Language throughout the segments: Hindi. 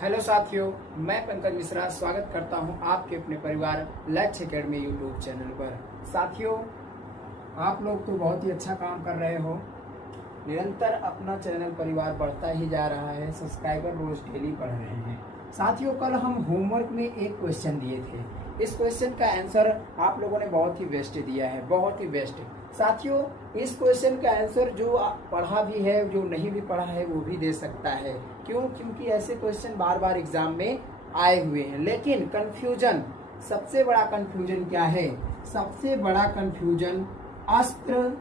हेलो साथियों, मैं पंकज मिश्रा स्वागत करता हूं आपके अपने परिवार लक्ष्य एकेडमी यूट्यूब चैनल पर। साथियों, आप लोग तो बहुत ही अच्छा काम कर रहे हो। निरंतर अपना चैनल परिवार बढ़ता ही जा रहा है, सब्सक्राइबर रोज डेली बढ़ रहे हैं। साथियों, कल हम होमवर्क में एक क्वेश्चन दिए थे। इस क्वेश्चन का आंसर आप लोगों ने बहुत ही बेस्ट दिया है, बहुत ही बेस्ट। साथियों, इस क्वेश्चन का आंसर जो पढ़ा भी है, जो नहीं भी पढ़ा है, वो भी दे सकता है। क्यों? क्योंकि ऐसे क्वेश्चन बार बार एग्जाम में आए हुए हैं। लेकिन कंफ्यूजन, सबसे बड़ा कंफ्यूजन क्या है? सबसे बड़ा कंफ्यूजन अस्त्र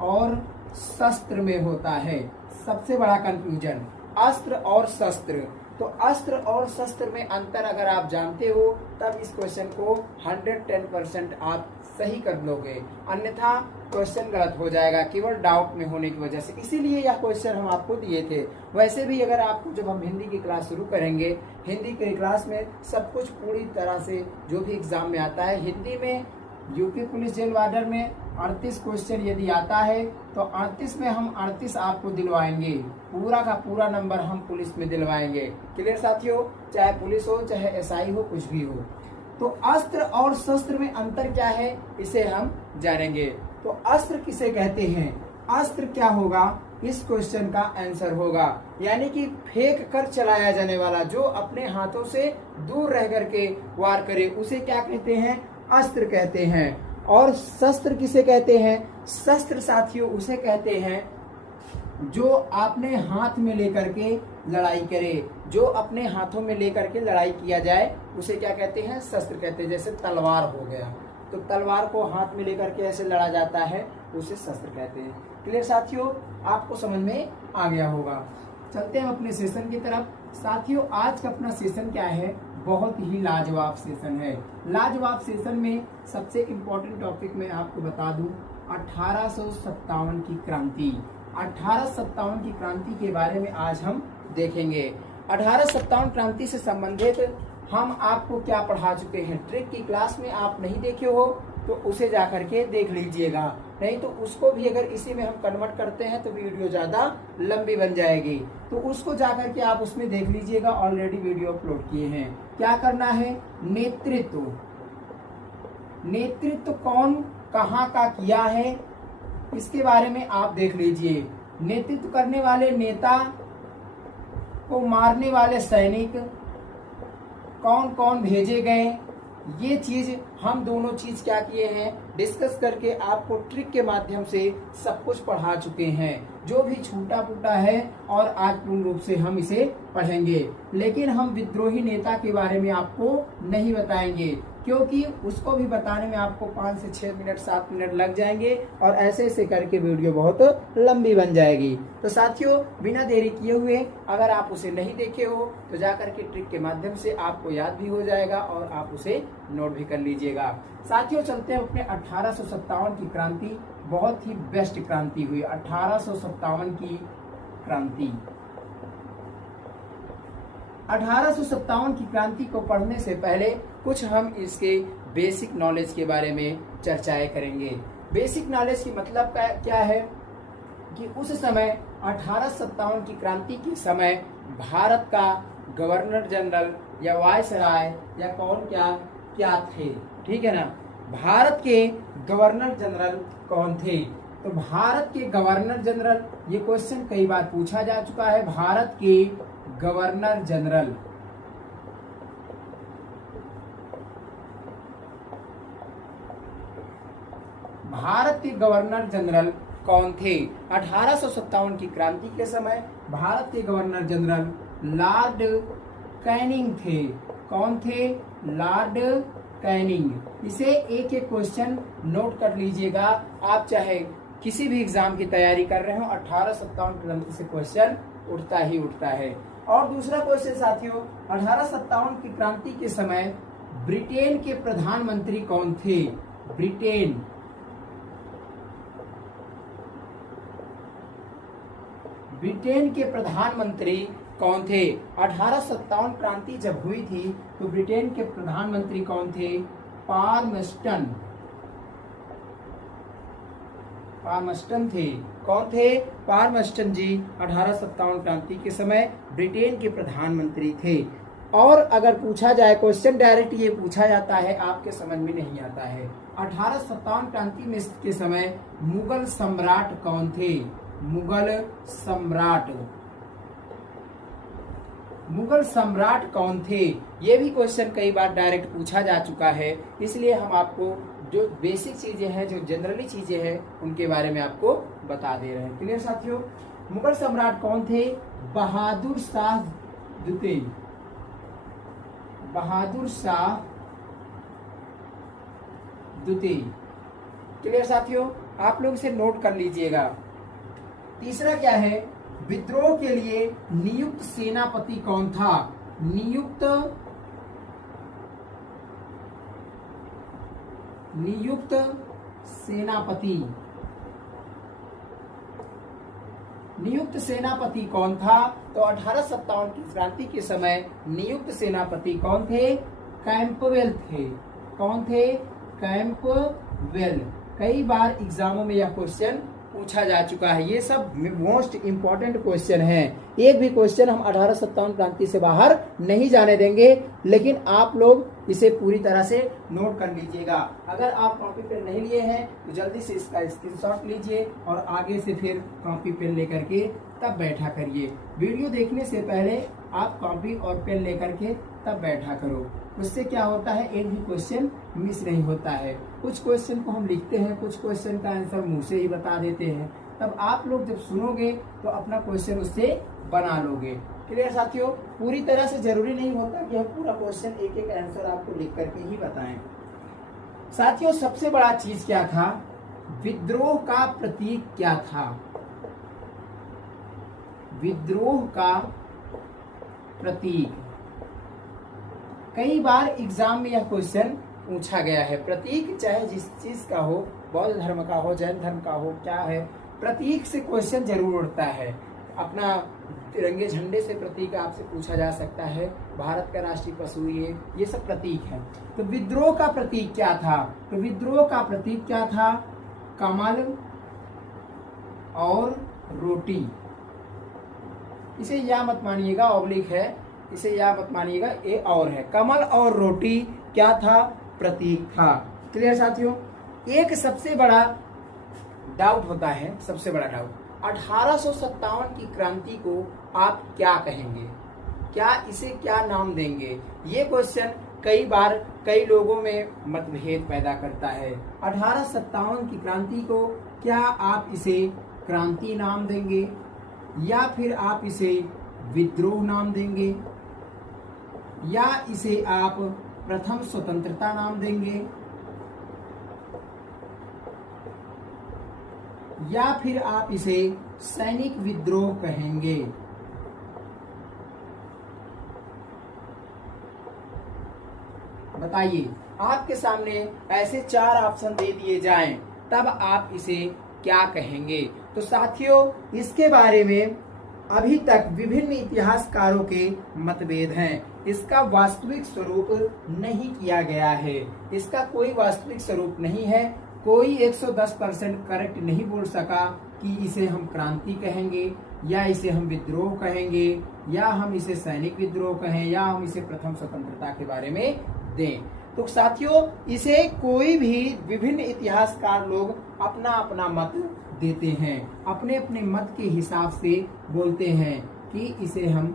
और शस्त्र में होता है। सबसे बड़ा कंफ्यूजन अस्त्र और शस्त्र। तो अस्त्र और शस्त्र में अंतर अगर आप जानते हो तब इस क्वेश्चन को 110% आप सही कर लोगे, अन्यथा क्वेश्चन गलत हो जाएगा केवल डाउट में होने की वजह से। इसीलिए यह क्वेश्चन हम आपको दिए थे। वैसे भी अगर आपको जब हम हिंदी की क्लास शुरू करेंगे, हिंदी की क्लास में सब कुछ पूरी तरह से जो भी एग्जाम में आता है, हिंदी में यूपी पुलिस जेल वार्डर में 38 क्वेश्चन यदि आता है तो 38 में हम 38 आपको दिलवाएंगे। पूरा का पूरा नंबर हम पुलिस में दिलवाएंगे। क्लियर साथियों? चाहे पुलिस हो, चाहे एसआई हो, कुछ भी हो। तो अस्त्र और शस्त्र में अंतर क्या है, इसे हम जानेंगे। तो अस्त्र किसे कहते हैं? अस्त्र क्या होगा? इस क्वेश्चन का आंसर होगा, यानी कि फेंक कर चलाया जाने वाला, जो अपने हाथों से दूर रह करके वार करे, उसे क्या कहते हैं? अस्त्र कहते हैं। और शस्त्र किसे कहते हैं? शस्त्र साथियों उसे कहते हैं जो आपने हाथ में लेकर के लड़ाई करे, जो अपने हाथों में लेकर के लड़ाई किया जाए, उसे क्या कहते हैं? शस्त्र कहते हैं। जैसे तलवार हो गया, तो तलवार को हाथ में लेकर के ऐसे लड़ा जाता है, उसे शस्त्र कहते हैं। क्लियर साथियों? आपको समझ में आ गया होगा। चलते हैं अपने सेशन की तरफ। साथियों, आज का अपना सेशन क्या है? बहुत ही लाजवाब सेशन है। लाजवाब सेशन में सबसे इम्पोर्टेंट टॉपिक मैं आपको बता दूं, 1857 की क्रांति। 1857 की क्रांति के बारे में आज हम देखेंगे। 1857 क्रांति से संबंधित हम आपको क्या पढ़ा चुके हैं। ट्रिक की क्लास में आप नहीं देखे हो तो उसे जाकर के देख लीजिएगा, नहीं तो उसको भी अगर इसी में हम कन्वर्ट करते हैं तो वीडियो ज्यादा लंबी बन जाएगी। तो उसको जाकर के आप उसमें देख लीजिएगा, ऑलरेडी वीडियो अपलोड किए हैं। क्या करना है? नेतृत्व। नेतृत्व कौन कहाँ का किया है, इसके बारे में आप देख लीजिए। नेतृत्व करने वाले नेता को मारने वाले सैनिक कौन कौन भेजे गए, ये चीज हम दोनों चीज क्या किए हैं, डिस्कस करके आपको ट्रिक के माध्यम से सब कुछ पढ़ा चुके हैं। जो भी छूटा फूटा है और आज पूर्ण रूप से हम इसे पढ़ेंगे। लेकिन हम विद्रोही नेता के बारे में आपको नहीं बताएंगे, क्योंकि उसको भी बताने में आपको 5 से 6 मिनट 7 मिनट लग जाएंगे और ऐसे ऐसे करके वीडियो बहुत लंबी बन जाएगी। तो साथियों, बिना देरी किए हुए अगर आप उसे नहीं देखे हो तो जाकर के ट्रिक के माध्यम से आपको याद भी हो जाएगा और आप उसे नोट भी कर लीजिएगा। साथियों, चलते हैं अपने 1857 की क्रांति। बहुत ही बेस्ट क्रांति हुई 1857 की क्रांति। 1857 की क्रांति को पढ़ने से पहले कुछ हम इसके बेसिक नॉलेज के बारे में चर्चाएं करेंगे। बेसिक नॉलेज की मतलब क्या है कि उस समय 1857 की क्रांति के समय भारत का गवर्नर जनरल या वायसराय या कौन क्या थे, ठीक है ना? भारत के गवर्नर जनरल कौन थे? तो भारत के गवर्नर जनरल, ये क्वेश्चन कई बार पूछा जा चुका है। भारत के गवर्नर जनरल कौन थे? 1857 की क्रांति के समय भारत के गवर्नर जनरल लॉर्ड कैनिंग थे। कौन थे? Lord Canning. इसे एक एक क्वेश्चन नोट कर लीजिएगा। आप चाहे किसी भी एग्जाम की तैयारी कर रहे हो, 1857 की क्रांति से क्वेश्चन उठता ही उठता है। और दूसरा क्वेश्चन साथियों, 1857 की क्रांति के समय ब्रिटेन के प्रधानमंत्री कौन थे? ब्रिटेन के प्रधानमंत्री कौन थे? 1857 क्रांति जब हुई थी तो ब्रिटेन के प्रधानमंत्री कौन थे? पाल्मस्टन थे। कौन थे? पाल्मस्टन जी 1857 क्रांति के समय ब्रिटेन के प्रधानमंत्री थे। और अगर पूछा जाए क्वेश्चन डायरेक्ट ये पूछा जाता है, आपके समझ में नहीं आता है, 1857 क्रांति में के समय मुगल सम्राट कौन थे? मुगल सम्राट कौन थे? ये भी क्वेश्चन कई बार डायरेक्ट पूछा जा चुका है, इसलिए हम आपको जो बेसिक चीजें हैं, जो जनरली चीजें हैं, उनके बारे में आपको बता दे रहे हैं। क्लियर साथियों? मुगल सम्राट कौन थे? बहादुर शाह द्वितीय। बहादुर शाह द्वितीय। क्लियर साथियों? आप लोग इसे नोट कर लीजिएगा। तीसरा क्या है? विद्रोह के लिए नियुक्त सेनापति कौन था? नियुक्त सेनापति कौन था? तो 1857 की क्रांति के समय नियुक्त सेनापति कौन थे? कैंपबेल थे। कौन थे? कैंपबेल। कई बार एग्जामों में यह क्वेश्चन पूछा जा चुका है। ये सब मोस्ट इंपॉर्टेंट क्वेश्चन हैं। एक भी क्वेश्चन हम 1857 क्रांति से बाहर नहीं जाने देंगे, लेकिन आप लोग इसे पूरी तरह से नोट कर लीजिएगा। अगर आप कॉपी पेन नहीं लिए हैं तो जल्दी से इसका स्क्रीनशॉट लीजिए और आगे से फिर कॉपी पेन लेकर के तब बैठा करिए। वीडियो देखने से पहले आप कॉपी और पेन लेकर के तब बैठा करो। उससे क्या होता है, एक भी क्वेश्चन मिस नहीं होता है। कुछ क्वेश्चन को हम लिखते हैं, कुछ क्वेश्चन का आंसर मुंह से ही बता देते हैं। तब आप लोग जब सुनोगे तो अपना क्वेश्चन उससे बना लोगे। क्लियर साथियों? पूरी तरह से जरूरी नहीं होता कि हम पूरा क्वेश्चन एक एक आंसर आपको लिख करके ही बताएं। साथियों, सबसे बड़ा चीज क्या था? विद्रोह का प्रतीक क्या था? विद्रोह का प्रतीक। कई बार एग्जाम में यह क्वेश्चन पूछा गया है। प्रतीक चाहे जिस चीज का हो, बौद्ध धर्म का हो, जैन धर्म का हो, क्या है, प्रतीक से क्वेश्चन जरूर उठता है। अपना तिरंगे झंडे से प्रतीक आपसे पूछा जा सकता है, भारत का राष्ट्रीय पशु ये सब प्रतीक है। तो विद्रोह का प्रतीक क्या था? तो विद्रोह का प्रतीक क्या था? कमल और रोटी। इसे या मत मानिएगा, ऑब्लिक है, इसे या मत मानिएगा, ये और है। कमल और रोटी क्या था? प्रतीक था। क्लियर साथियों? एक सबसे बड़ा डाउट होता है, सबसे बड़ा डाउट, 1857 की क्रांति को आप क्या कहेंगे? इसे क्या नाम देंगे? ये क्वेश्चन कई बार कई लोगों में मतभेद पैदा करता है। 1857 की क्रांति को क्या आप इसे क्रांति नाम देंगे, या फिर आप इसे विद्रोह नाम देंगे, या इसे आप प्रथम स्वतंत्रता नाम देंगे, या फिर आप इसे सैनिक विद्रोह कहेंगे? बताइए। आपके सामने ऐसे 4 ऑप्शन दे दिए जाएं, तब आप इसे क्या कहेंगे? तो साथियों, इसके बारे में अभी तक विभिन्न इतिहासकारों के मतभेद हैं। इसका वास्तविक स्वरूप नहीं किया गया है। इसका कोई वास्तविक स्वरूप नहीं है। कोई 110% करेक्ट नहीं बोल सका कि इसे हम क्रांति कहेंगे, या इसे हम विद्रोह कहेंगे, या हम इसे सैनिक विद्रोह कहें, या हम इसे प्रथम स्वतंत्रता के बारे में दें। तो साथियों, इसे कोई भी विभिन्न इतिहासकार लोग अपना अपना मत देते हैं, अपने अपने मत के हिसाब से बोलते हैं कि इसे हम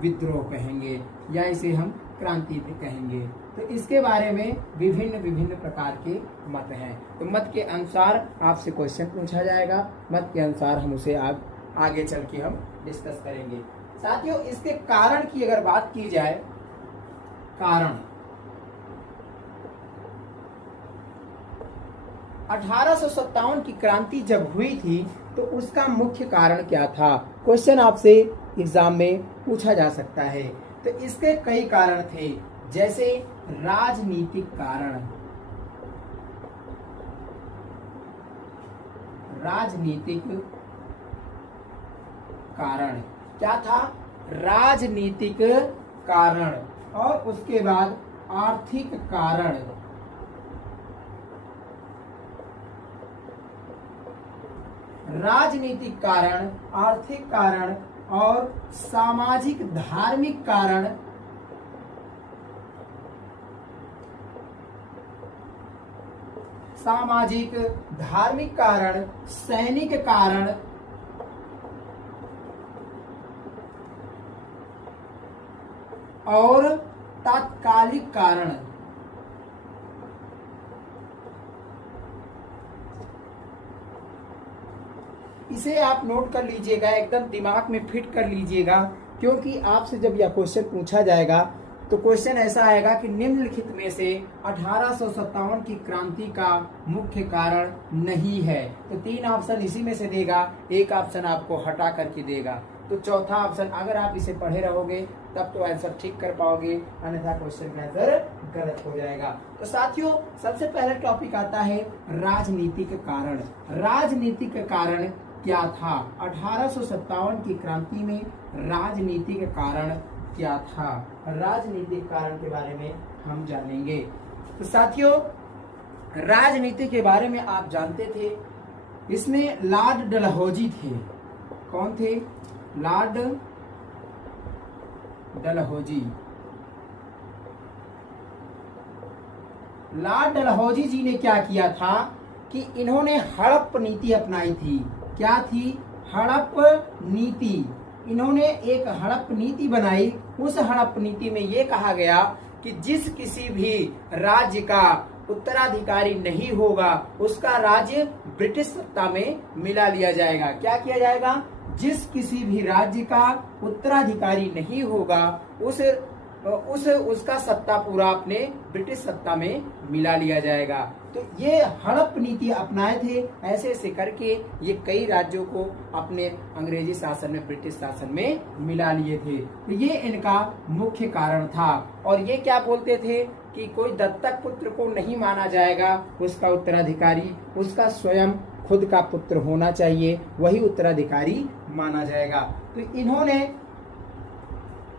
विद्रोह कहेंगे या इसे हम क्रांति कहेंगे। तो इसके बारे में विभिन्न विभिन्न प्रकार के मत हैं। तो मत के अनुसार आपसे क्वेश्चन पूछा जाएगा, मत के अनुसार हम उसे आगे चल के हम डिस्कस करेंगे। साथियों, इसके कारण की अगर बात की जाए, कारण 1857 की क्रांति जब हुई थी तो उसका मुख्य कारण क्या था? क्वेश्चन आपसे एग्जाम में पूछा जा सकता है। तो इसके कई कारण थे, जैसे राजनीतिक कारण। राजनीतिक कारण क्या था? राजनीतिक कारण। और उसके बाद आर्थिक कारण। राजनीतिक कारण, आर्थिक कारण और सामाजिक धार्मिक कारण सामाजिक धार्मिक कारण, सैनिक कारण और तात्कालिक कारण। इसे आप नोट कर लीजिएगा, एकदम दिमाग में फिट कर लीजिएगा, क्योंकि आपसे जब यह क्वेश्चन पूछा जाएगा तो क्वेश्चन ऐसा आएगा कि निम्नलिखित में से 1857 की क्रांति का मुख्य कारण नहीं है। तो 3 ऑप्शन इसी में से देगा, एक ऑप्शन आपको हटा करके देगा। तो चौथा ऑप्शन अगर आप इसे पढ़े रहोगे तब तो आंसर ठीक कर पाओगे, अन्यथा क्वेश्चन का आंसर गलत हो जाएगा। तो साथियों, सबसे पहला टॉपिक आता है राजनीतिक कारण। राजनीतिक कारण क्या था? 1857 की क्रांति में राजनीतिक कारण क्या था? राजनीतिक कारण के बारे में हम जानेंगे। तो साथियों, राजनीति के बारे में आप जानते थे, इसमें लॉर्ड डलहौजी थे। कौन थे? लॉर्ड डलहौजी। लॉर्ड डलहौजी जी ने क्या किया था कि इन्होंने हड़प नीति अपनाई थी। क्या थी? हड़प नीति। इन्होंने एक हड़प नीति बनाई। उस हड़प नीति में यह कहा गया कि जिस किसी भी राज्य का उत्तराधिकारी नहीं होगा उसका राज्य ब्रिटिश सत्ता में मिला लिया जाएगा। क्या किया जाएगा? जिस किसी भी राज्य का उत्तराधिकारी नहीं होगा उसका सत्ता पूरा अपने ब्रिटिश सत्ता में मिला लिया जाएगा। तो ये हड़प नीति अपनाए थे। ऐसे ऐसे करके ये कई राज्यों को अपने अंग्रेजी शासन में, ब्रिटिश शासन में मिला लिए थे। तो ये इनका मुख्य कारण था। और ये क्या बोलते थे कि कोई दत्तक पुत्र को नहीं माना जाएगा उसका उत्तराधिकारी, उसका स्वयं खुद का पुत्र होना चाहिए, वही उत्तराधिकारी माना जाएगा। तो इन्होंने,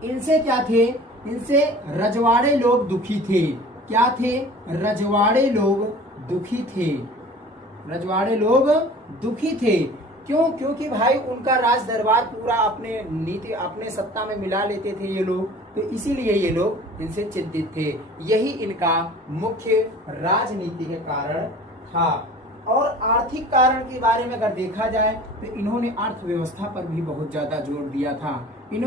इनसे क्या थे? इनसे रजवाड़े लोग दुखी थे। क्या थे? रजवाड़े लोग दुखी थे। रजवाड़े लोग दुखी थे। क्यों? क्योंकि भाई उनका राज दरबार पूरा अपने नीति, अपने सत्ता में मिला लेते थे ये लोग, तो इसीलिए ये लोग इनसे चिंतित थे। यही इनका मुख्य राजनीति के कारण था। और आर्थिक कारण के बारे में अगर देखा जाए तो इन्होंने अर्थव्यवस्था पर भी बहुत ज्यादा जोर दिया था। इन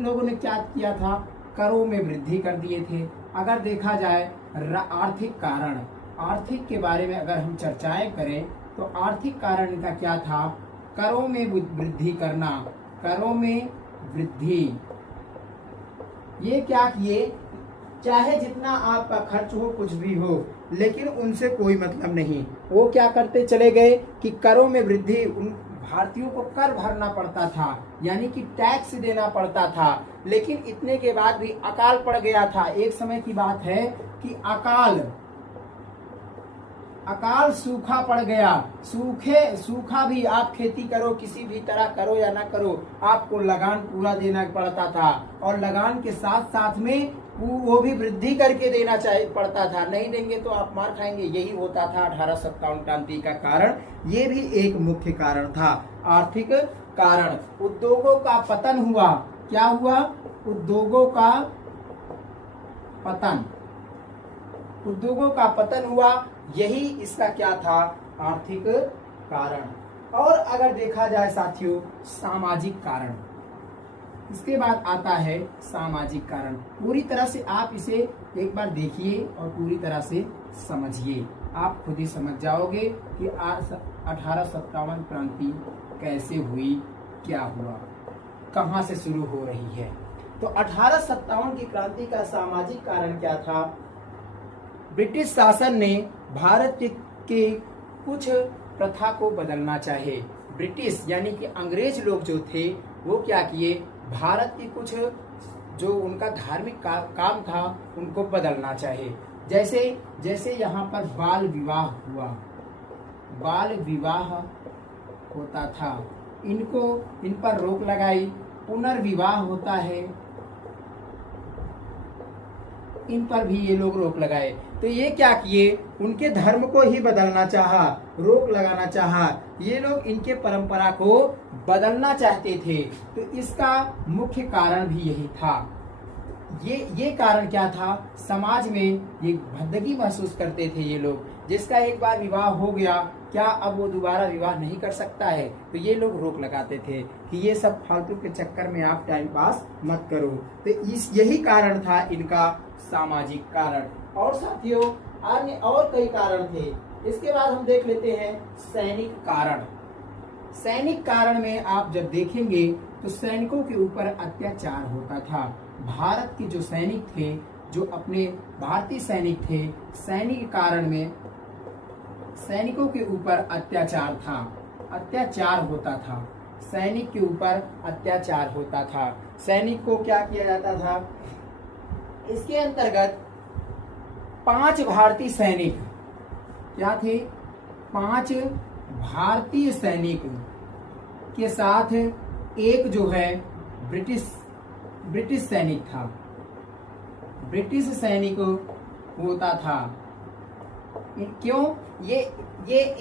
लोगों ने क्या किया था? करों में वृद्धि कर दिए थे। अगर देखा जाए आर्थिक कारण, आर्थिक के बारे में अगर हम चर्चाएं करें तो आर्थिक कारण इनका क्या था? करों में वृद्धि करना। करों में वृद्धि। ये क्या किए? चाहे जितना आपका खर्च हो, कुछ भी हो, लेकिन उनसे कोई मतलब नहीं। वो क्या करते चले गए कि करों में वृद्धि, उन भारतीयों को कर भरना पड़ता था, यानी कि टैक्स देना पड़ता था। लेकिन इतने के बाद भी अकाल पड़ गया था। एक समय की बात है कि अकाल सूखा पड़ गया। सूखा भी आप खेती करो, किसी भी तरह करो या ना करो, आपको लगान पूरा देना पड़ता था। और लगान के साथ साथ में वो भी वृद्धि करके देना पड़ता था। नहीं देंगे तो आप मार खाएंगे। यही होता था 1857 क्रांति का कारण। ये भी एक मुख्य कारण था, आर्थिक कारण। उद्योगों का पतन हुआ। क्या हुआ? उद्योगों का पतन। उद्योगों का पतन हुआ। यही इसका क्या था? आर्थिक कारण। और अगर देखा जाए साथियों, सामाजिक कारण, इसके बाद आता है सामाजिक कारण। पूरी तरह से आप इसे एक बार देखिए और पूरी तरह से समझिए। आप खुद ही समझ जाओगे कि 1857 क्रांति कैसे हुई, क्या हुआ, कहां से शुरू हो रही है। तो 1857 की क्रांति का सामाजिक कारण क्या था? ब्रिटिश शासन ने भारत के कुछ प्रथा को बदलना चाहे। ब्रिटिश यानी कि अंग्रेज लोग जो थे वो क्या किए? भारत की कुछ जो उनका धार्मिक काम था उनको बदलना चाहे। जैसे यहाँ पर बाल विवाह हुआ, बाल विवाह होता था, इन पर रोक लगाई। पुनर्विवाह होता है, इन पर भी ये लोग रोक लगाए। तो ये क्या किए, उनके धर्म को ही बदलना चाहा, रोक लगाना चाहा, ये लोग इनके परंपरा को बदलना चाहते थे। तो इसका मुख्य कारण भी यही था। ये कारण क्या था, समाज में ये भद्दगी महसूस करते थे ये लोग, जिसका एक बार विवाह हो गया, क्या अब वो दोबारा विवाह नहीं कर सकता है। तो ये लोग रोक लगाते थे कि ये सब फालतू के चक्कर में आप टाइम पास मत करो। तो यही कारण था इनका सामाजिक कारण। और साथियों अन्य और कई कारण थे। इसके बाद हम देख लेते हैं सैनिक कारण। सैनिक कारण में आप जब देखेंगे तो सैनिकों के ऊपर अत्याचार होता था। भारत के जो सैनिक थे, जो अपने भारतीय सैनिक थे, सैनिक कारण में सैनिकों के ऊपर अत्याचार था, अत्याचार होता था, सैनिक के ऊपर अत्याचार होता था। सैनिक को क्या किया जाता था, इसके अंतर्गत 5 भारतीय सैनिक क्या थे, 5 भारतीय सैनिक के साथ एक जो है ब्रिटिश सैनिक था, ब्रिटिश सैनिक होता था। क्यों, ये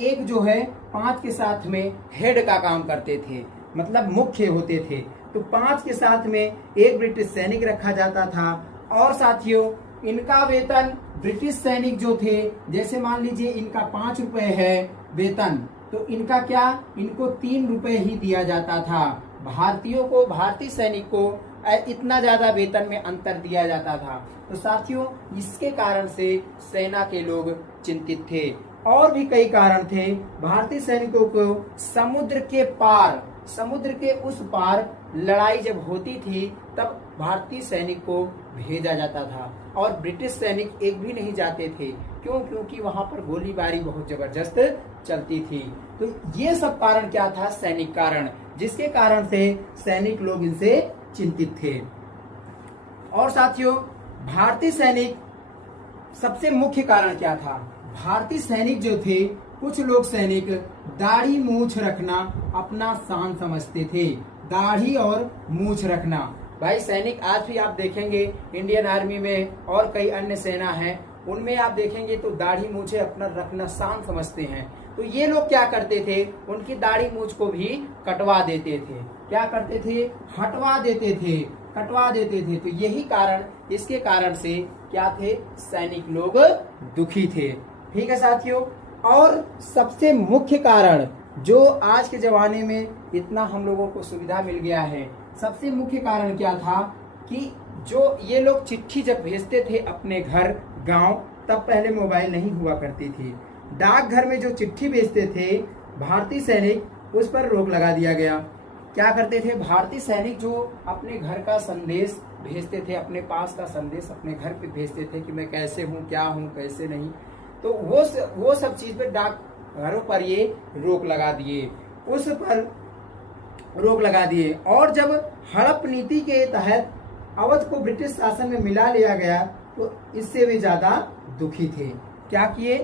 एक जो है 5 के साथ में हेड का काम करते थे, मतलब मुख्य होते थे। तो 5 के साथ में एक ब्रिटिश सैनिक रखा जाता था। और साथियों इनका वेतन, ब्रिटिश सैनिक जो थे, जैसे मान लीजिए इनका 5 रुपए है वेतन, तो इनका क्या, इनको 3 रुपए ही दिया जाता था। भारतीयों को, भारतीय सैनिक को इतना ज्यादा वेतन में अंतर दिया जाता था। तो साथियों इसके कारण से सेना के लोग चिंतित थे। और भी कई कारण थे। भारतीय सैनिकों को समुद्र के पार, समुद्र के उस पार लड़ाई जब होती थी तब भारतीय सैनिक को भेजा जाता था, और ब्रिटिश सैनिक एक भी नहीं जाते थे। क्यों, क्योंकि वहां पर गोलीबारी बहुत जबरदस्त चलती थी। तो ये सब कारण क्या था, सैनिक कारण, जिसके कारण से सैनिक लोग इनसे चिंतित थे। और साथियों भारतीय सैनिक, सबसे मुख्य कारण क्या था, भारतीय सैनिक जो थे, कुछ लोग सैनिक दाढ़ी मूछ रखना अपना शान समझते थे। दाढ़ी और मूछ रखना, भाई सैनिक आज भी आप देखेंगे इंडियन आर्मी में और कई अन्य सेना है, उनमें आप देखेंगे तो दाढ़ी मूछे अपना रखना शान समझते हैं। तो ये लोग क्या करते थे, उनकी दाढ़ी मूछ को भी कटवा देते थे। क्या करते थे, हटवा देते थे, कटवा देते थे। तो यही कारण, इसके कारण से क्या थे, सैनिक लोग दुखी थे। ठीक है साथियों। और सबसे मुख्य कारण, जो आज के जमाने में इतना हम लोगों को सुविधा मिल गया है, सबसे मुख्य कारण क्या था कि जो ये लोग चिट्ठी जब भेजते थे अपने घर गांव, तब पहले मोबाइल नहीं हुआ करती थी, डाकघर में जो चिट्ठी भेजते थे भारतीय सैनिक, उस पर रोक लगा दिया गया। क्या करते थे, भारतीय सैनिक जो अपने घर का संदेश भेजते थे, अपने पास का संदेश अपने घर पे भेजते थे कि मैं कैसे हूँ, क्या हूँ, कैसे नहीं, तो वो सब चीज पे डाकघरों पर ये रोक लगा दिए, उस पर रोक लगा दिए। और जब हड़प नीति के तहत अवध को ब्रिटिश शासन में मिला लिया गया, तो इससे भी ज्यादा दुखी थे। क्या किए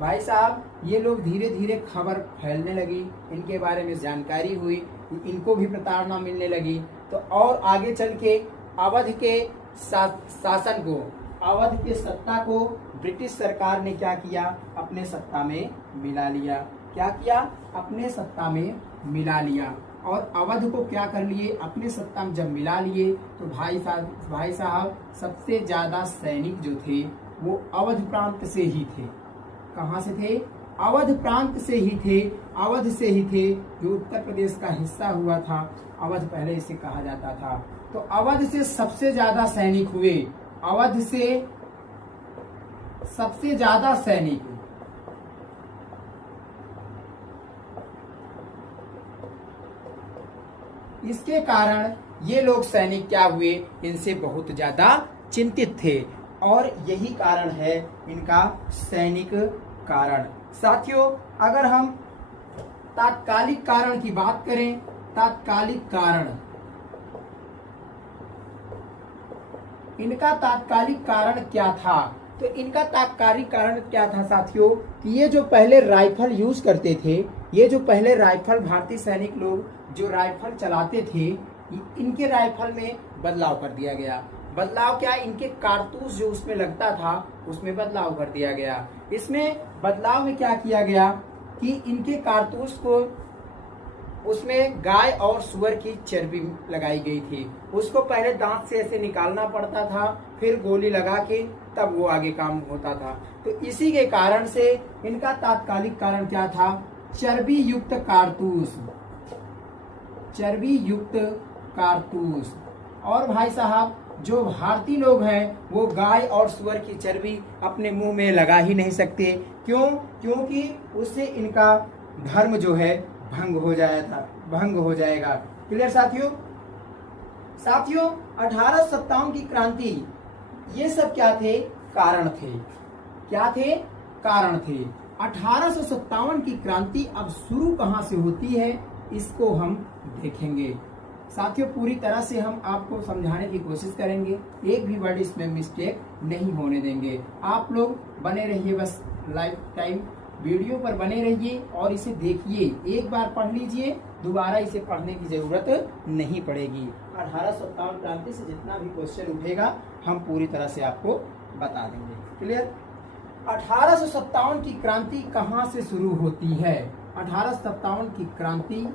भाई साहब, ये लोग धीरे धीरे खबर फैलने लगी, इनके बारे में जानकारी हुई, इनको भी प्रताड़ना मिलने लगी। तो और आगे चल के अवध के शासन को, अवध के सत्ता को ब्रिटिश सरकार ने क्या किया, अपने सत्ता में मिला लिया। क्या किया, अपने सत्ता में मिला लिया। और अवध को क्या कर लिए, अपने सत्ता में जब मिला लिए, तो भाई साहब सबसे ज्यादा सैनिक जो थे वो अवध प्रांत से ही थे। कहाँ से थे, अवध प्रांत से ही थे, अवध से ही थे, जो उत्तर प्रदेश का हिस्सा हुआ था, अवध पहले इसे कहा जाता था। तो अवध से सबसे ज्यादा सैनिक हुए, अवध से सबसे ज्यादा सैनिक। इसके कारण ये लोग सैनिक क्या हुए, इनसे बहुत ज्यादा चिंतित थे। और यही कारण है इनका सैनिक कारण। साथियों अगर हम तात्कालिक कारण की बात करें, तात्कालिक कारण, इनका तात्कालिक कारण क्या था, तो इनका तात्कालिक कारण क्या था साथियों, कि ये जो पहले राइफल यूज करते थे, ये जो पहले राइफल भारतीय सैनिक लोग जो राइफल चलाते थे, इनके राइफल में बदलाव कर दिया गया। बदलाव क्या, इनके कारतूस जो उसमें लगता था उसमें बदलाव कर दिया गया। इसमें बदलाव में क्या किया गया कि इनके कारतूस को उसमें गाय और सुअर की चर्बी लगाई गई थी। उसको पहले दांत से ऐसे निकालना पड़ता था, फिर गोली लगा के तब वो आगे काम होता था। तो इसी के कारण से इनका तात्कालिक कारण क्या था, चर्बी युक्त कारतूस, चर्बी युक्त कारतूस। और भाई साहब जो भारतीय लोग हैं वो गाय और सुअर की चर्बी अपने मुंह में लगा ही नहीं सकते। क्यों? क्योंकि उससे इनका धर्म जो है भंग हो जाएगा। क्लियर साथियों? 1857 की क्रांति, ये सब क्या थे, कारण थे। क्या थे? कारण थे। 1857 की क्रांति अब शुरू कहां से होती है इसको हम देखेंगे। साथियों पूरी तरह से हम आपको समझाने की कोशिश करेंगे, एक भी वर्ड इसमें मिस्टेक नहीं होने देंगे। आप लोग बने रहिए, बस लाइफ टाइम वीडियो पर बने रहिए और इसे देखिए, एक बार पढ़ लीजिए, दोबारा इसे पढ़ने की जरूरत नहीं पड़ेगी। 1857 क्रांति से जितना भी क्वेश्चन उठेगा हम पूरी तरह से आपको बता देंगे। क्लियर? 1857 की क्रांति कहां से शुरू होती है? 1857 की क्रांति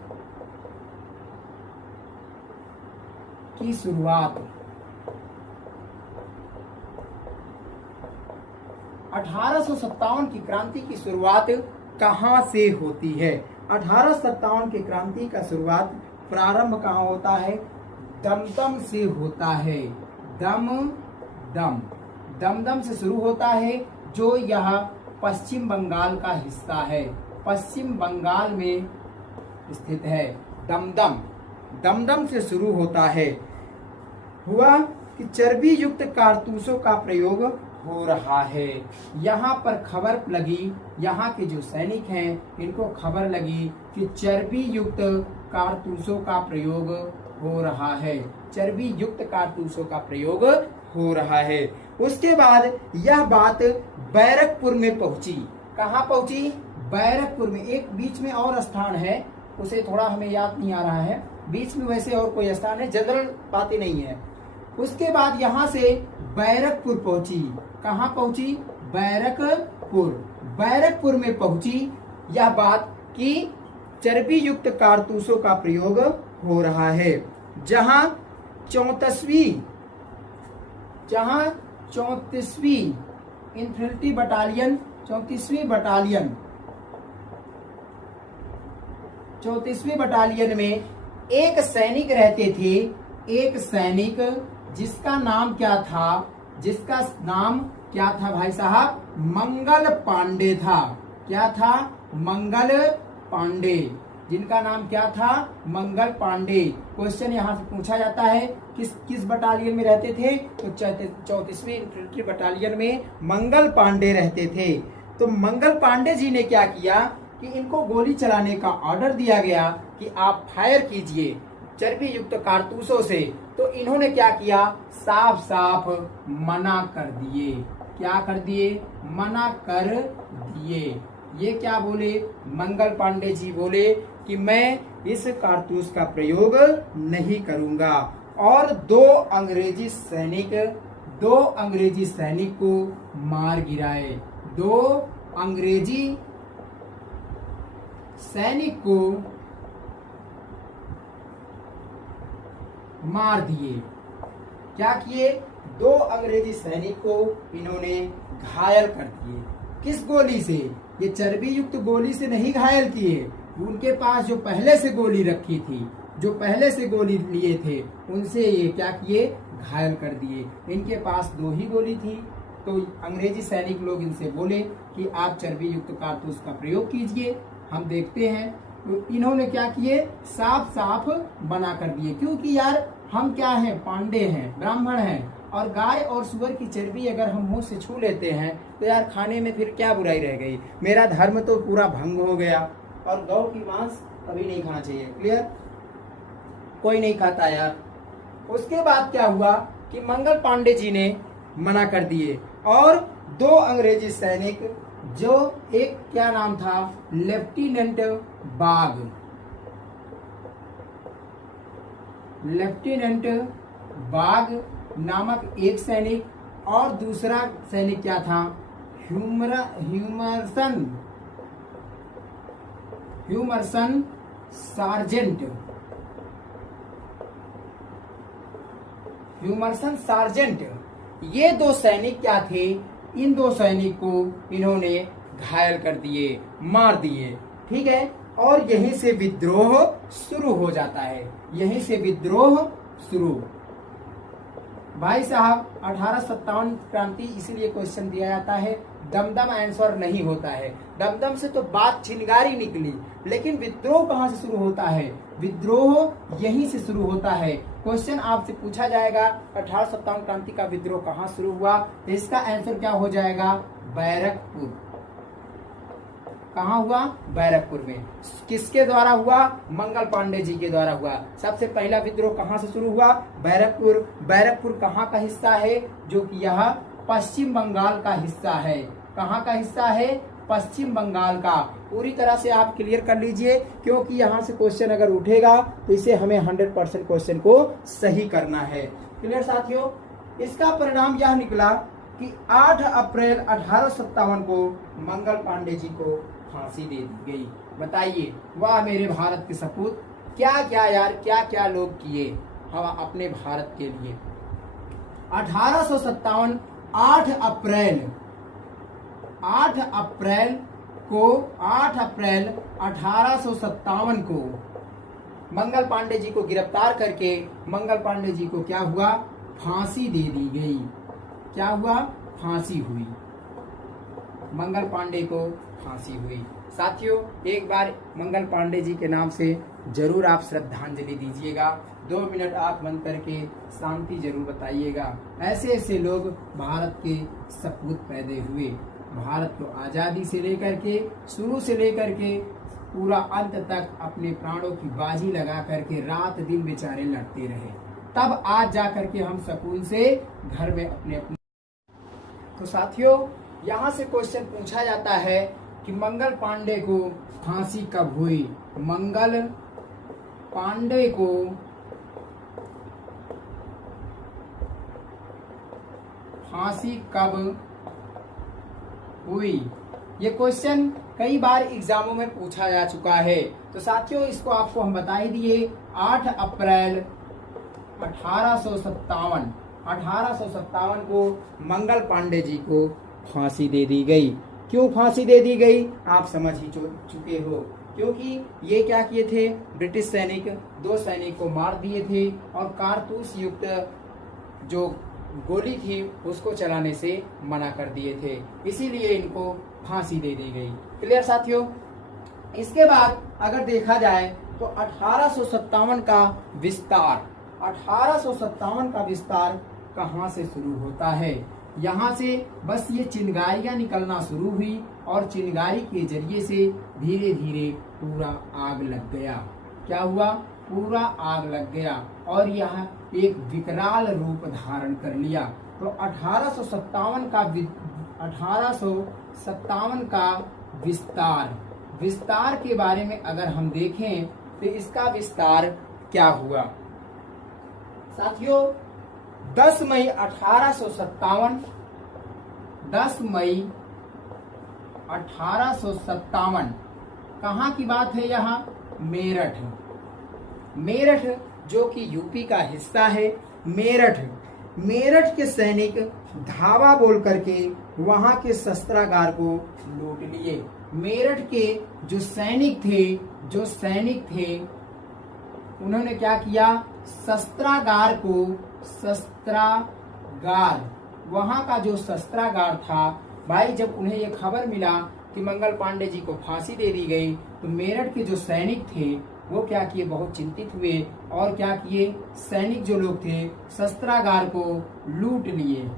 की शुरुआत 1857 की क्रांति की शुरुआत कहां से होती है? 1857 की क्रांति का शुरुआत प्रारंभ कहां होता है? दमदम से होता है। दमदम से शुरू होता है, जो यह पश्चिम बंगाल का हिस्सा है, पश्चिम बंगाल में स्थित है। दमदम से शुरू होता है। हुआ कि चर्बी युक्त कारतूसों का प्रयोग हो रहा है। यहाँ पर खबर लगी, यहाँ के जो सैनिक हैं इनको खबर लगी कि चर्बी युक्त कारतूसों का प्रयोग हो रहा है, चर्बी युक्त कारतूसों का प्रयोग हो रहा है। उसके बाद यह बात बैरकपुर में पहुंची। कहाँ पहुंची? बैरकपुर में। एक बीच में और स्थान है, उसे थोड़ा हमें याद नहीं आ रहा है, बीच में वैसे और कोई स्थान है, जनरल बातें नहीं है। उसके बाद यहाँ से बैरकपुर पहुंची। कहाँ पहुंची? बैरकपुर में पहुंची यह बात कि चर्बी युक्त कारतूसों का प्रयोग हो रहा है। जहां 34वीं इन्फेंट्री बटालियन, 34वीं बटालियन में एक सैनिक रहते थे। एक सैनिक जिसका नाम क्या था? जिसका नाम क्या था भाई साहब? मंगल पांडे था। क्या था? मंगल पांडे। जिनका नाम क्या था? मंगल पांडे। क्वेश्चन यहाँ से पूछा जाता है किस बटालियन में रहते थे? तो 34वीं इन्फेंट्री बटालियन में मंगल पांडे रहते थे। तो मंगल पांडे जी ने क्या किया कि इनको गोली चलाने का ऑर्डर दिया गया कि आप फायर कीजिए चर्बी युक्त कारतूसों से। तो इन्होंने क्या किया? साफ साफ मना कर दिए। क्या कर दिए? मना कर दिए। ये क्या बोले? मंगल पांडे जी बोले कि मैं इस कारतूस का प्रयोग नहीं करूंगा। और दो अंग्रेजी सैनिक को मार गिराए। दो अंग्रेजी सैनिक को मार दिए। क्या किए? दो अंग्रेजी सैनिक को इन्होंने घायल कर दिए। किस गोली से? ये चर्बी युक्त गोली से नहीं घायल किए, उनके पास जो पहले से गोली रखी थी, जो पहले से गोली लिए थे, उनसे ये क्या किए? घायल कर दिए। इनके पास दो ही गोली थी। तो अंग्रेजी सैनिक लोग इनसे बोले कि आप चर्बी युक्त कारतूस का प्रयोग कीजिए, हम देखते हैं। तो इन्होंने क्या किए? साफ साफ मना कर दिए। क्योंकि यार हम क्या हैं? पांडे हैं, ब्राह्मण हैं, और गाय और सुअर की चर्बी अगर हम मुंह से छू लेते हैं तो यार खाने में फिर क्या बुराई रह गई? मेरा धर्म तो पूरा भंग हो गया। और गौ की मांस कभी नहीं खाना चाहिए। क्लियर? कोई नहीं खाता यार। उसके बाद क्या हुआ कि मंगल पांडे जी ने मना कर दिए। और दो अंग्रेजी सैनिक, जो एक क्या नाम था? लेफ्टिनेंट बाग नामक एक सैनिक, और दूसरा सैनिक क्या था, ह्यूमरसन सार्जेंट। ये दो सैनिक क्या थे, इन दो सैनिक को इन्होंने घायल कर दिए, मार दिए, ठीक है। और यहीं से विद्रोह शुरू हो जाता है, यहीं से विद्रोह शुरू। भाई साहब 1857 क्रांति इसीलिए क्वेश्चन दिया जाता है, दमदम आंसर नहीं होता है। दमदम से तो बात चिंगारी निकली, लेकिन विद्रोह कहाँ से शुरू होता है, विद्रोह यहीं से शुरू होता है। क्वेश्चन आपसे पूछा जाएगा 1857 क्रांति का विद्रोह कहाँ शुरू हुआ, तो इसका आंसर क्या हो जाएगा, बैरकपुर। कहाँ हुआ, बैरकपुर में। किसके द्वारा हुआ, मंगल पांडे जी के द्वारा हुआ। सबसे पहला विद्रोह कहाँ से शुरू हुआ, बैरकपुर। बैरकपुर कहाँ का हिस्सा है, जो कि यह पश्चिम बंगाल का हिस्सा है। कहाँ का हिस्सा है, पश्चिम बंगाल का। पूरी तरह से आप क्लियर कर लीजिए, क्योंकि यहाँ से क्वेश्चन अगर उठेगा तो इसे हमें 100% क्वेश्चन को सही करना है। क्लियर साथियों। इसका परिणाम यह निकला कि 8 अप्रैल 1857 को मंगल पांडे जी को फांसी दे दी गई। बताइए, वाह मेरे भारत के सपूत, क्या क्या यार, क्या क्या लोग किए हम अपने भारत के लिए। 1857 8 अप्रैल 1857 को मंगल पांडे जी को गिरफ्तार करके मंगल पांडे जी को क्या हुआ, फांसी दे दी गई। क्या हुआ, फांसी हुई, मंगल पांडे को फांसी हुई। साथियों, एक बार मंगल पांडे जी के नाम से जरूर आप श्रद्धांजलि दीजिएगा। 2 मिनट आंख बंद करके शांति जरूर बताइएगा। ऐसे ऐसे लोग भारत के सपूत पैदा हुए। भारत को आजादी से लेकर के, शुरू से लेकर के पूरा अंत तक अपने प्राणों की बाजी लगा करके रात दिन बेचारे लड़ते रहे। तब आज जा करके हम सुकून से घर में अपने। तो साथियों, यहाँ से क्वेश्चन पूछा जाता है कि मंगल पांडे को फांसी कब हुई। मंगल पांडे को फांसी कब हुई, ये क्वेश्चन कई बार एग्जामों में पूछा जा चुका है। तो साथियों, इसको आपको हम बता ही दिए। 8 अप्रैल 1857 को मंगल पांडे जी को फांसी दे दी गई। क्यों फांसी दे दी गई, आप समझ ही चुके हो। क्योंकि ये क्या किए थे, ब्रिटिश सैनिक 2 सैनिक को मार दिए थे और कारतूस युक्त जो गोली थी उसको चलाने से मना कर दिए थे, इसीलिए इनको फांसी दे दी गई। क्लियर साथियों। इसके बाद अगर देखा जाए तो 1857 का विस्तार कहाँ से शुरू होता है। यहाँ से बस ये चिंगारियां निकलना शुरू हुई और चिंगारी के जरिए से धीरे धीरे पूरा आग लग गया। क्या हुआ, पूरा आग लग गया और यह एक विकराल रूप धारण कर लिया। तो 1857 का विस्तार के बारे में अगर हम देखें तो इसका विस्तार क्या हुआ। साथियों, 10 मई 1857 कहाँ की बात है, यहाँ मेरठ जो कि यूपी का हिस्सा है। मेरठ के सैनिक धावा बोल करके वहां के शस्त्रागार को लूट लिए। मेरठ के जो सैनिक थे उन्होंने क्या किया, वहां का जो शस्त्रागार था, भाई जब उन्हें ये खबर मिला कि मंगल पांडे जी को फांसी दे दी गई, तो मेरठ के जो सैनिक थे वो क्या किए, बहुत चिंतित हुए और क्या किए, सैनिक जो लोग थे शस्त्रागार को लूट लिए।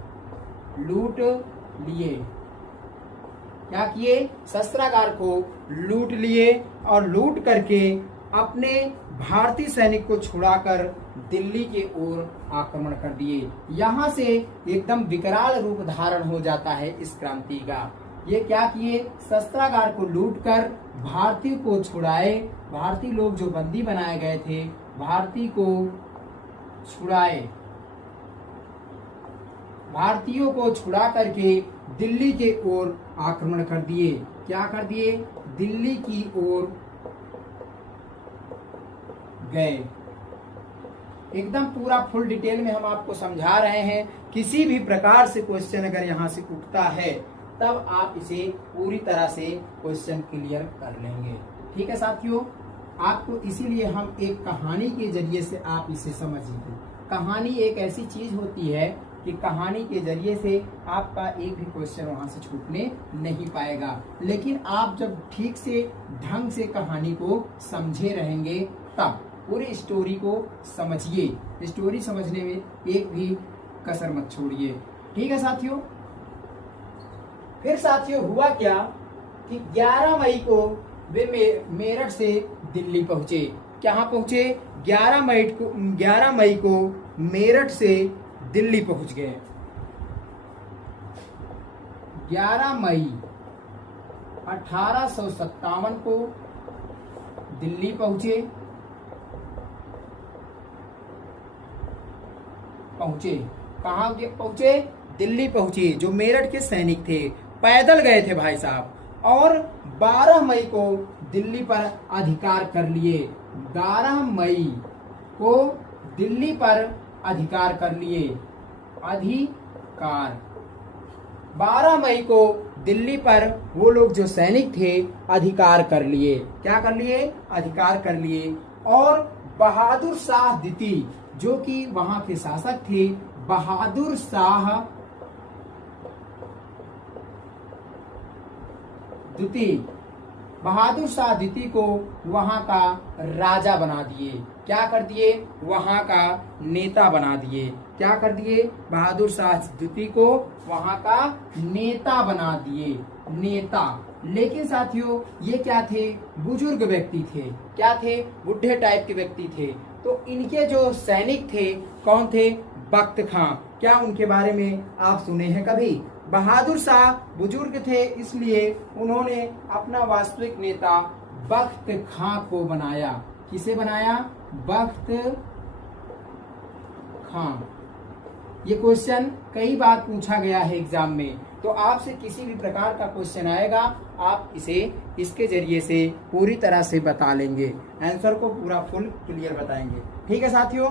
क्या किए, शस्त्रागार को लूट लिए और लूट करके अपने भारतीय सैनिक को छुड़ाकर दिल्ली के ओर आक्रमण कर दिए। यहाँ से एकदम विकराल रूप धारण हो जाता है इस क्रांति का। ये क्या किए, शस्त्रागार को लूटकर भारतीय को छुड़ाए। भारतीय लोग जो बंदी बनाए गए थे, भारतीय को छुड़ाए भारतीयों को छुड़ा करके दिल्ली के ओर आक्रमण कर दिए। क्या कर दिए? दिल्ली की ओर गए। एकदम पूरा फुल डिटेल में हम आपको समझा रहे हैं। किसी भी प्रकार से क्वेश्चन अगर यहाँ से उठता है तब आप इसे पूरी तरह से क्वेश्चन क्लियर कर लेंगे। ठीक है साथियों, आपको इसीलिए हम एक कहानी के जरिए से आप इसे समझिए। कहानी एक ऐसी चीज होती है कि कहानी के जरिए से आपका एक भी क्वेश्चन वहां से छूटने नहीं पाएगा। लेकिन आप जब ठीक से ढंग से कहानी को समझे रहेंगे तब पूरी स्टोरी को समझिए। स्टोरी समझने में एक भी कसर मत छोड़िए। ठीक है साथियों। फिर साथियों हुआ क्या कि 11 मई को वे मेरठ से दिल्ली पहुंचे। कहाँ पहुंचे? 11 मई को मेरठ से दिल्ली पहुंच गए। 11 मई 1857 को दिल्ली पहुंचे। कहाँ पहुंचे? दिल्ली पहुंचे। जो मेरठ के सैनिक थे पैदल गए थे भाई साहब, और 12 मई को दिल्ली पर अधिकार कर लिए। 12 मई को दिल्ली पर अधिकार कर लिए। अधिकार 12 मई को दिल्ली पर वो लोग जो सैनिक थे अधिकार कर लिए। क्या कर लिए? अधिकार कर लिए। और बहादुर शाह द्वितीय जो कि वहां के शासक थे, बहादुर शाह द्वितीय को वहां का राजा बना दिए। क्या कर दिए? वहां का नेता बना दिए। क्या कर दिए? बहादुर शाह द्वितीय को वहां का नेता बना दिए। नेता। लेकिन साथियों ये क्या थे? बुजुर्ग व्यक्ति थे। क्या थे? बुढ़े टाइप के व्यक्ति थे। तो इनके जो सैनिक थे कौन थे? बख्त खां। क्या उनके बारे में आप सुने हैं कभी? बहादुर शाह बुजुर्ग थे, इसलिए उन्होंने अपना वास्तविक नेता बख्त खां को बनाया। किसे बनाया? बख्त खां। ये क्वेश्चन कई बार पूछा गया है एग्जाम में, तो आपसे किसी भी प्रकार का क्वेश्चन आएगा आप इसे इसके जरिए से पूरी तरह से बता लेंगे। आंसर को पूरा फुल क्लियर बताएंगे। ठीक है साथियों।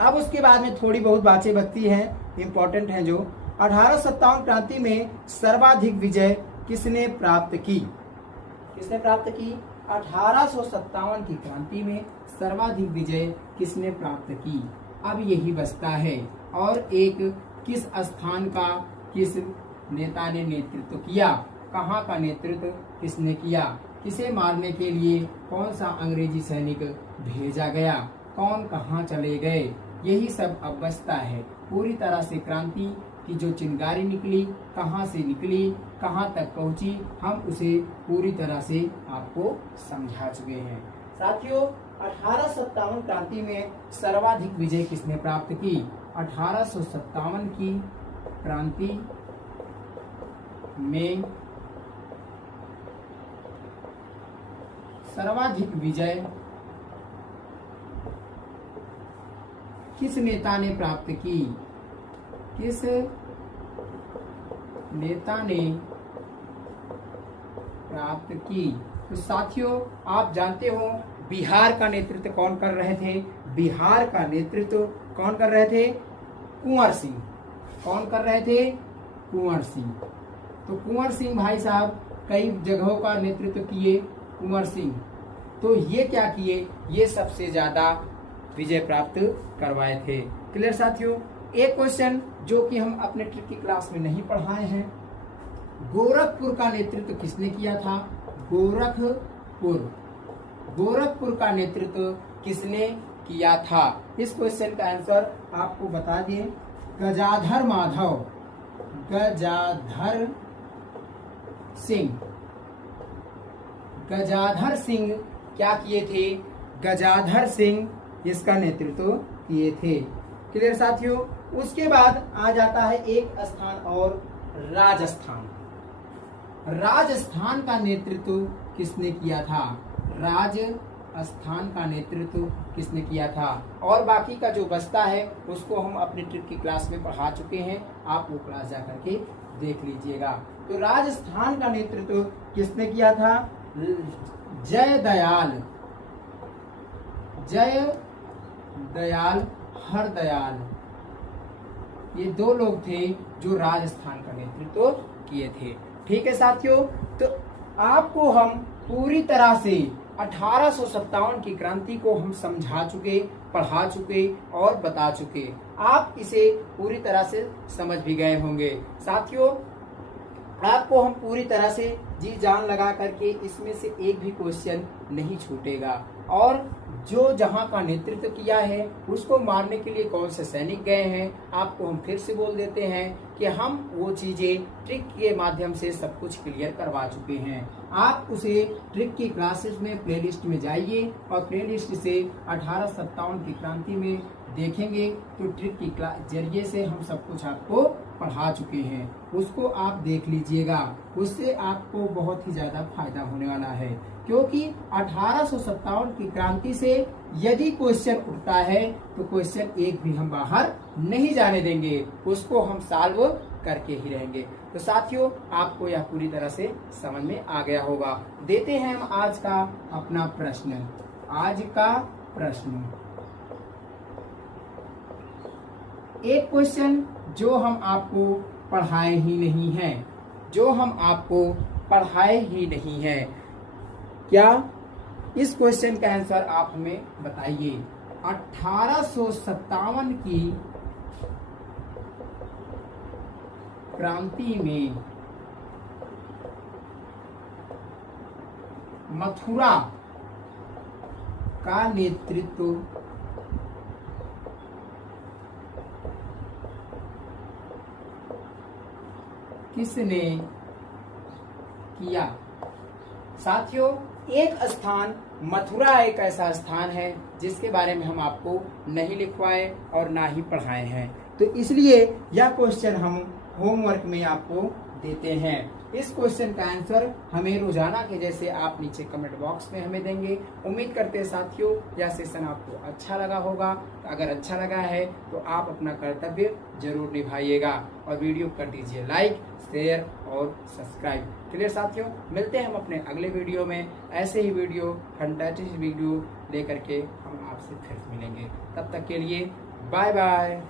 अब उसके बाद में थोड़ी बहुत बातें बचती हैं, इंपॉर्टेंट हैं जो 1857 क्रांति में सर्वाधिक विजय किसने प्राप्त की? किसने प्राप्त की? 1857 की क्रांति में सर्वाधिक विजय किसने प्राप्त की? अब यही बचता है। और एक किस स्थान का किस नेता ने नेतृत्व किया? कहाँ का नेतृत्व किसने किया? किसे मारने के लिए कौन सा अंग्रेजी सैनिक भेजा गया? कौन कहाँ चले गए? यही सब अब बचता है। पूरी तरह से क्रांति की जो चिंगारी निकली, कहाँ से निकली, कहाँ तक पहुंची, हम उसे पूरी तरह से आपको समझा चुके हैं। साथियों 1857 क्रांति में सर्वाधिक विजय किसने प्राप्त की? 1857 की क्रांति में सर्वाधिक विजय किस नेता ने प्राप्त की? किस नेता ने प्राप्त की? तो साथियों आप जानते हो बिहार का नेतृत्व कौन कर रहे थे? बिहार का नेतृत्व कौन कर रहे थे? कुंवर सिंह। कौन कर रहे थे? कुंवर सिंह। तो कुंवर सिंह भाई साहब कई जगहों का नेतृत्व किए कुंवर सिंह। तो ये क्या किए? ये सबसे ज्यादा विजय प्राप्त करवाए थे। क्लियर साथियों। एक क्वेश्चन जो कि हम अपने ट्रिक की क्लास में नहीं पढ़ाए हैं, गोरखपुर का नेतृत्व किसने किया था? गोरखपुर का नेतृत्व किसने किया था? इस क्वेश्चन का आंसर आपको बता दिए। गजाधर सिंह क्या किए थे? गजाधर सिंह इसका नेतृत्व किए थे। क्लियर साथियों। उसके बाद आ जाता है एक स्थान और, राजस्थान। राजस्थान का नेतृत्व किसने किया था? स्थान का नेतृत्व किसने किया था। और बाकी का जो बचता है उसको हम अपने ट्रिक की क्लास में पढ़ा चुके हैं, आप वो क्लास जा करके देख लीजिएगा। तो राजस्थान का नेतृत्व किसने किया था? जयदयाल हरदयाल, ये दो लोग थे जो राजस्थान का नेतृत्व किए थे। ठीक है साथियों, तो आपको हम पूरी तरह से 1857 की क्रांति को हम समझा चुके, पढ़ा चुके और बता चुके। आप इसे पूरी तरह से समझ भी गए होंगे। साथियों, आपको हम पूरी तरह से जी जान लगा करके इसमें से एक भी क्वेश्चन नहीं छूटेगा। और जो जहां का नेतृत्व किया है उसको मारने के लिए कौन से सैनिक गए हैं, आपको हम फिर से बोल देते हैं कि हम वो चीजें ट्रिक के माध्यम से सब कुछ क्लियर करवा चुके हैं। आप उसे ट्रिक की क्लासेस में प्लेलिस्ट में जाइए और प्लेलिस्ट से 1857 की क्रांति में देखेंगे तो ट्रिक की जरिए से हम सब कुछ आपको पढ़ा चुके हैं, उसको आप देख लीजिएगा। उससे आपको बहुत ही ज्यादा फायदा होने वाला है, क्योंकि 1857 की क्रांति से यदि क्वेश्चन उठता है तो क्वेश्चन एक भी हम बाहर नहीं जाने देंगे, उसको हम सॉल्व करके ही रहेंगे। तो साथियों, आपको यह पूरी तरह से समझ में आ गया होगा। देते हैं हम आज का अपना प्रश्न। आज का प्रश्न, एक क्वेश्चन जो हम आपको पढ़ाए ही नहीं हैं, क्या इस क्वेश्चन का आंसर आप हमें बताइए। 1857 की क्रांति में मथुरा का नेतृत्व किसने किया। साथियों, एक स्थान मथुरा एक ऐसा स्थान है जिसके बारे में हम आपको नहीं लिखवाए और ना ही पढ़ाए हैं, तो इसलिए यह क्वेश्चन हम होमवर्क में आपको देते हैं। इस क्वेश्चन का आंसर हमें रोजाना के जैसे आप नीचे कमेंट बॉक्स में हमें देंगे। उम्मीद करते हैं साथियों यह सेशन आपको अच्छा लगा होगा। अगर अच्छा लगा है तो आप अपना कर्तव्य जरूर निभाइएगा और वीडियो कर दीजिए लाइक, शेयर और सब्सक्राइब। चलिए साथियों, मिलते हैं हम अपने अगले वीडियो में। ऐसे ही वीडियो, फैंटास्टिक वीडियो लेकर के हम आपसे फिर मिलेंगे। तब तक के लिए बाय बाय।